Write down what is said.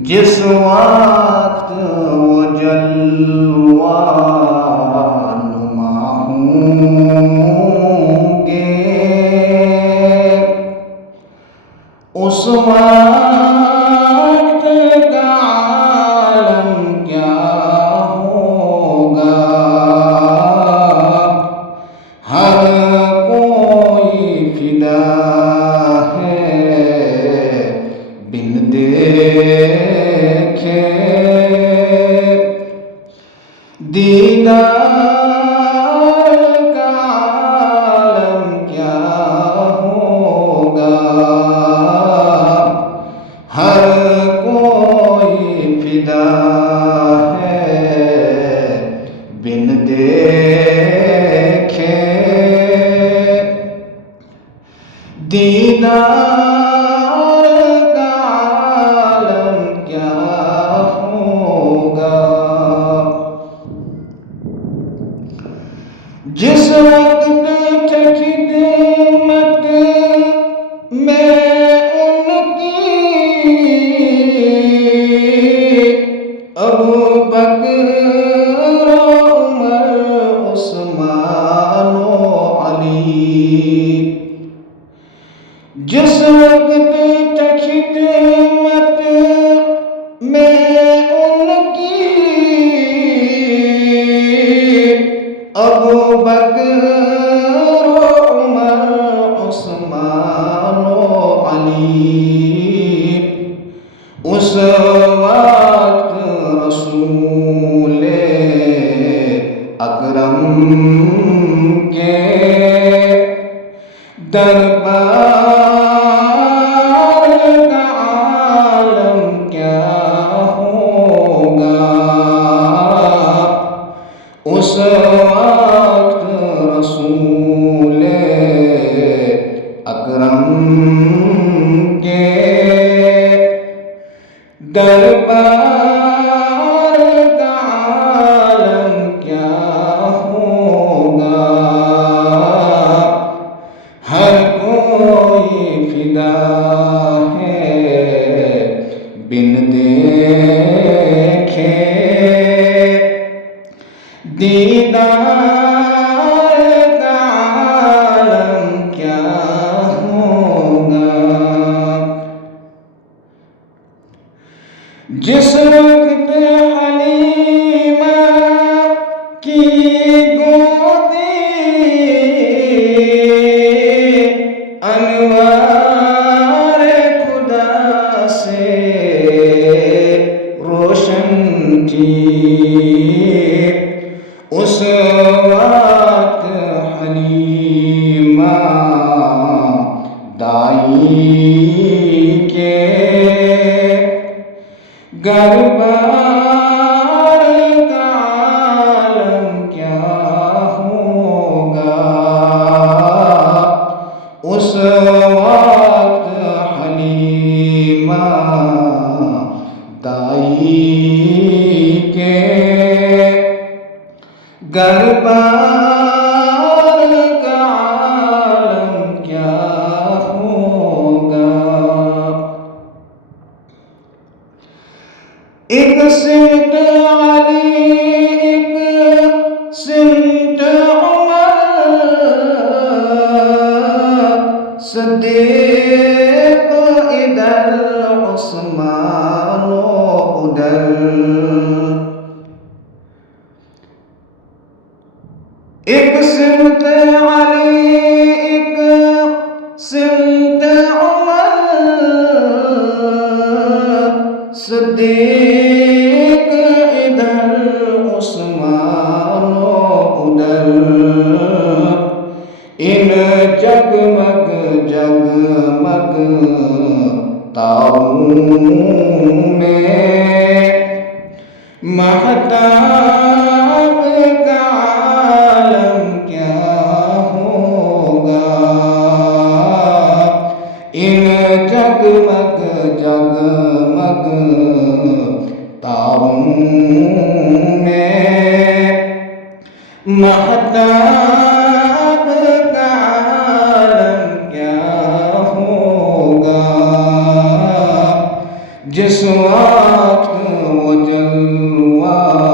جس وقت وہ جلوہ نما ہوں گے، اس وقت کا عالم کیا ہوگا۔ ہر کوئی فدا ہے بن دیکھے دیدار کا عالم کیا ہوگا۔ ہر کوئی فدا ہے بن دیکھے دیدار کا عالم کیا ہوگا۔ جس وقت خدمت میں ان کی ابوبکر عمر عثمان و علی، جس وقت خدمت میں ان کی ابوبکر عمر عثمان و علی، اس وقت رسول اکرم کے دربار کا عالم کیا ہوگا۔ اس وقت رسول اکرم کے دربار کا عالم کیا ہوگا۔ ہر کوئی فدا ہے بن دیکھے دیدار کا عالم کیا ہوگا۔ جس وقت حلیمہ کی گودی انوار خدا سے روشن تھی، اس وقت حلیمہ دائی کے دربار کا عالم کیا ہوگا۔ اس وقت حلیمہ دائی کے دربار کا عالم کیا ہوگا۔ ایک سمت علی ایک سمت عمر، صدیق ادھر عثمان و ادھر، ایک سمت علی ایک سمت عمر، صدیق ادھر عثمان و ادھر، ان جگمگ جگمگ تاروں میں مہتاب کا عالم کیا ہوگا۔ ان جگمگ جگمگ تاروں میں مہتاب کا عالم کیا ہوگا۔ جس و جلوہ